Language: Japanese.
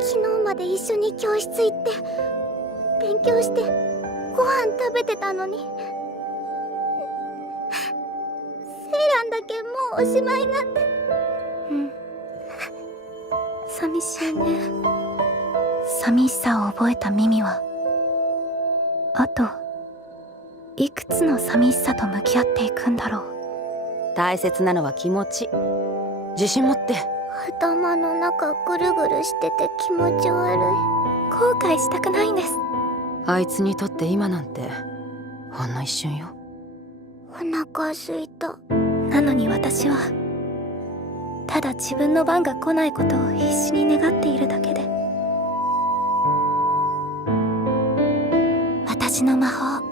昨日まで一緒に教室行って勉強してご飯食べてたのに、セイランだけもうおしまいなんて。うん、寂しいね。寂しさを覚えたミミはあといくつの寂しさと向き合っていくんだろう。大切なのは気持ち。自信持って。頭の中ぐるぐるしてて気持ち悪い。後悔したくないんです。あいつにとって今なんてほんの一瞬よ。お腹すいた。なのに私はただ自分の番が来ないことを必死に願っているだけで。私の魔法